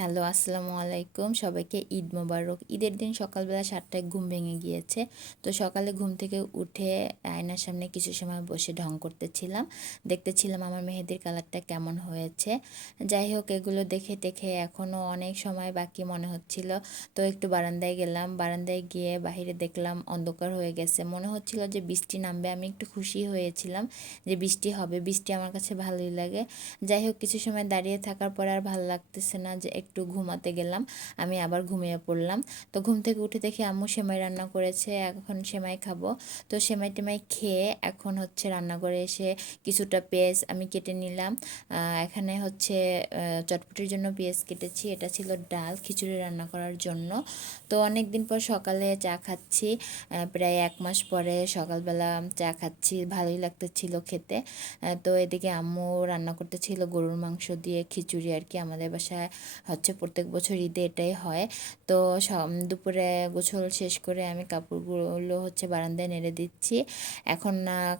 Hello, আসসালামু আলাইকুম। সবাইকে ঈদ মোবারক। ঈদের দিন সকালবেলা ৭টায় ঘুম ভেঙে গিয়েছে। তো সকালে ঘুম থেকে উঠে আয়নার সামনে কিছু সময় বসে ঢং করতেছিলাম। দেখতেছিলাম আমার মেহেদির কালারটা কেমন হয়েছে। যাই হোক, এগুলো দেখে টেখে এখনও অনেক সময় বাকি মনে হচ্ছিল। তো একটু বারান্দায় গেলাম। বারান্দায় গিয়ে বাহিরে দেখলাম অন্ধকার হয়ে গেছে। মনে হচ্ছিল যে বৃষ্টি নামবে। আমি একটু খুশি হয়েছিলাম যে বৃষ্টি হবে। বৃষ্টি আমার কাছে ভালোই লাগে। যাই হোক, কিছু সময় দাঁড়িয়ে থাকার পর আর ভালো লাগতেছে না, যে একটু ঘুমাতে গেলাম। আমি আবার ঘুমিয়ে পড়লাম। তো ঘুম থেকে উঠে দেখি আম্মু সেমাই রান্না করেছে, এখন সেমাই খাবো। তো সেমাই টেমাই খেয়ে এখন হচ্ছে রান্নাঘরে এসে কিছুটা পেঁয়াজ আমি কেটে নিলাম। এখানে হচ্ছে চটপটির জন্য পেঁয়াজ কেটেছি। এটা ছিল ডাল খিচুড়ি রান্না করার জন্য। তো অনেক দিন পর সকালে চা খাচ্ছি। প্রায় 1 মাস পরে সকালবেলা চা খাচ্ছি, ভালোই লাগতেছিল খেতে। তো এদিকে আম্মু রান্না করতেছিল গরুর মাংস দিয়ে খিচুড়ি আর কি। আমাদের বাসায় হচ্ছে প্রত্যেক বছর ঈদে এটাই হয়। তো দুপুরে গোসল শেষ করে আমি কাপড়গুলো হচ্ছে বারান্দায় নেড়ে দিচ্ছি। এখন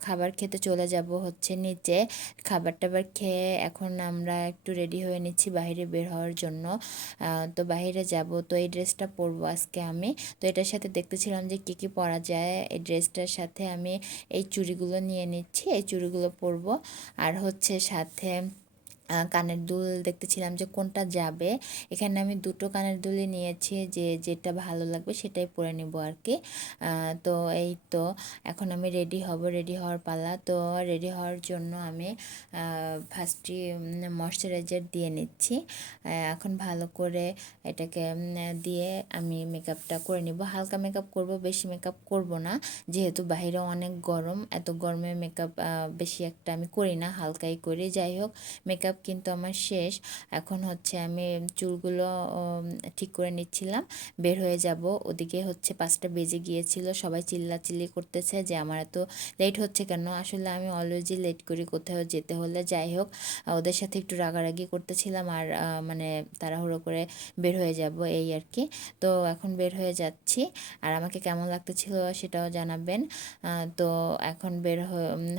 খাবার খেতে চলে যাব হচ্ছে নিচে। খাবার টাবার খেয়ে এখন আমরা একটু রেডি হয়ে নিচ্ছি বাইরে বের হওয়ার জন্য। তো বাইরে যাব। তো এই ড্রেসটা পরবো আজকে আমি। তো এটার সাথে দেখতেছিলাম যে কী কী পরা যায়। এই ড্রেসটার সাথে আমি এই চুড়িগুলো নিয়ে নিচ্ছি, এই চুড়িগুলো পরবো। আর হচ্ছে সাথে কানের দুল দেখতেছিলাম যে কোনটা যাবে। এখানে আমি দুটো কানের দুলই নিয়েছি, যে যেটা ভালো লাগবে সেটাই পরে নিব আর কি। তো এই তো এখন আমি রেডি হব, রেডি হওয়ার পালা। তো রেডি হওয়ার জন্য আমি ফার্স্টে ময়শ্চারাইজার দিয়ে নিচ্ছি। এখন ভালো করে এটাকে দিয়ে আমি মেকআপটা করে নিব। হালকা মেকআপ করব, বেশি মেকআপ করব না, যেহেতু বাইরে অনেক গরম। এত গরমে মেকআপ বেশি একটা আমি করি না, হালকাই করি। যাই হোক, মেকআপ কিন্তু আমার শেষ। এখন হচ্ছে আমি চুলগুলো ঠিক করে নিচ্ছিলাম, বের হয়ে যাব। ওদিকে হচ্ছে 5টা বেজে গিয়েছিল। সবাই চিল্লাচিল্লি করতেছে যে আমার এত লেট হচ্ছে কেন। আসলে আমি অলওয়েজই লেট করি কোথাও যেতে হলে। যাই হোক, ওদের সাথে একটু রাগারাগি করতেছিলাম, আর মানে তাড়াহুড়ো করে বের হয়ে যাব এই আর কি। তো এখন বের হয়ে যাচ্ছি। আর আমাকে কেমন লাগতেছিল সেটাও জানাবেন। তো এখন বের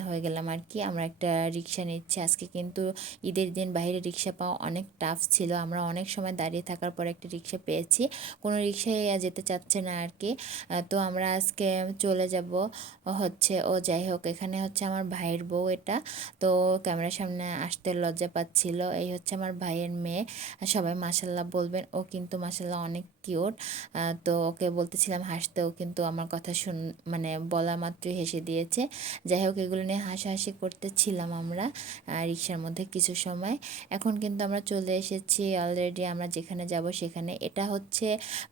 হয়ে গেলাম আর কি। আমরা একটা রিক্সা নিচ্ছি। আজকে কিন্তু ঈদের দিন বাইরে রিক্সা পাওয়া অনেক টাফ ছিল। আমরা অনেক সময় দাঁড়িয়ে থাকার পর একটা রিক্সা পেয়েছি। কোনো রিক্সায় যেতে চাচ্ছে না আর কি। তো আমরা আজকে চলে যাব হচ্ছে। যাই হোক, এখানে হচ্ছে আমার ভাইয়ের বউ এটা। তো ক্যামেরার সামনে আসতে লজ্জা পাচ্ছিল। এই হচ্ছে আমার ভাইয়ের মেয়ে। সবাই মাশাল্লাহ বলবেন, ও কিন্তু মাশাল্লাহ অনেক কিউট। তো ওকে বলতেছিলাম হাসতে, ও কিন্তু আমার কথা মানে বলা মাত্রই হেসে দিয়েছে। যাই হোক, এগুলো নিয়ে হাসাহাসি করতেছিলাম আমরা রিক্সার মধ্যে কিছু সময়। এখন কিন্তু আমরা চলে এসেছি অলরেডি। আমরা যেখানে যাব সেখানে, এটা হচ্ছে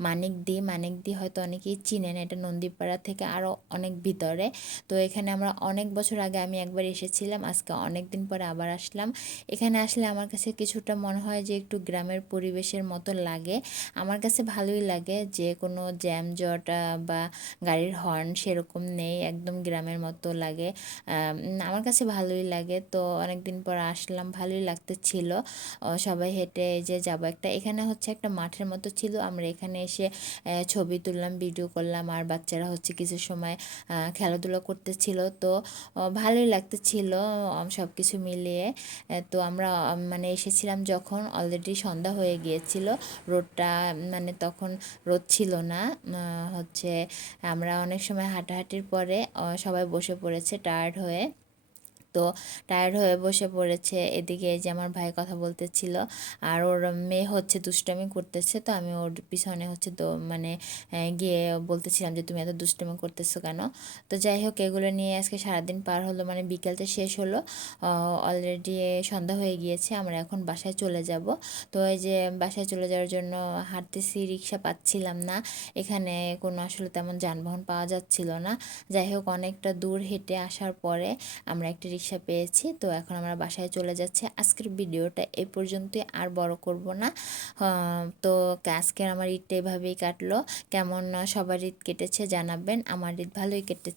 মানিকদি। মানিকদি হয়তো অনেকেই চিনেন, এটা নন্দীপাড়া থেকে আরও অনেক ভিতরে। তো এখানে আমরা অনেক বছর আগে আমি একবার এসেছিলাম, আজকে অনেক দিন পরে আবার আসলাম। এখানে আসলে আমার কাছে কিছুটা মনে হয় যে একটু গ্রামের পরিবেশের মতো লাগে। আমার কাছে ভালোই লাগে, যে কোনো জ্যামজট বা গাড়ির হর্ন সেরকম নেই, একদম গ্রামের মতো লাগে। আমার কাছে ভালোই লাগে। তো অনেক দিন পর আসলাম, ভালোই লাগতেছিল। সবাই হেঁটে যে যাব একটা, এখানে হচ্ছে একটা মাঠের মতো ছিল। আমরা এখানে এসে ছবি তুললাম, ভিডিও করলাম, আর বাচ্চারা হচ্ছে কিছু সময় খেলাধুলা করতেছিল। তো ভালোই লাগতেছিল সব কিছু মিলিয়ে। তো আমরা মানে এসেছিলাম যখন অলরেডি সন্ধ্যা হয়ে গিয়েছিল। রোদটা মানে তখন রোদ ছিল না। হচ্ছে আমরা অনেক সময় হাঁটাহাঁটির পরে সবাই বসে পড়েছে টায়ার্ড হয়ে। তো টায়ার্ড হয়ে বসে পড়েছে। এদিকে এই যে আমার ভাই কথা বলতেছিল, আর ওর মেয়ে হচ্ছে দুষ্টামি করতেছে। তো আমি ওর পিছনে হচ্ছে তো মানে গিয়ে বলতেছিলাম যে তুমি এত দুষ্টামি করতেছো কেন। তো যাই হোক, এগুলো নিয়ে আজকে সারাদিন পার হলো, মানে বিকেলটা শেষ হলো। অলরেডি সন্ধ্যা হয়ে গিয়েছে। আমরা এখন বাসায় চলে যাব। তো এই যে বাসায় চলে যাওয়ার জন্য হাঁটতেছি, রিক্সা পাচ্ছিলাম না। এখানে কোনো আসলে তেমন যানবাহন পাওয়া যাচ্ছিল না। যাই হোক, অনেকটা দূর হেঁটে আসার পরে আমরা একটা রিক্সা পেয়েছি। তো এখন আমরা বাসায় চলে যাচ্ছি। আজকের ভিডিওটা এই পর্যন্তই, আর বড় করব না। তো আজকের আমার ঈদটা এভাবেই কাটলো। কেমন সবার ঈদ কেটেছে জানাবেন। আমার ঈদ ভালোই কেটেছে।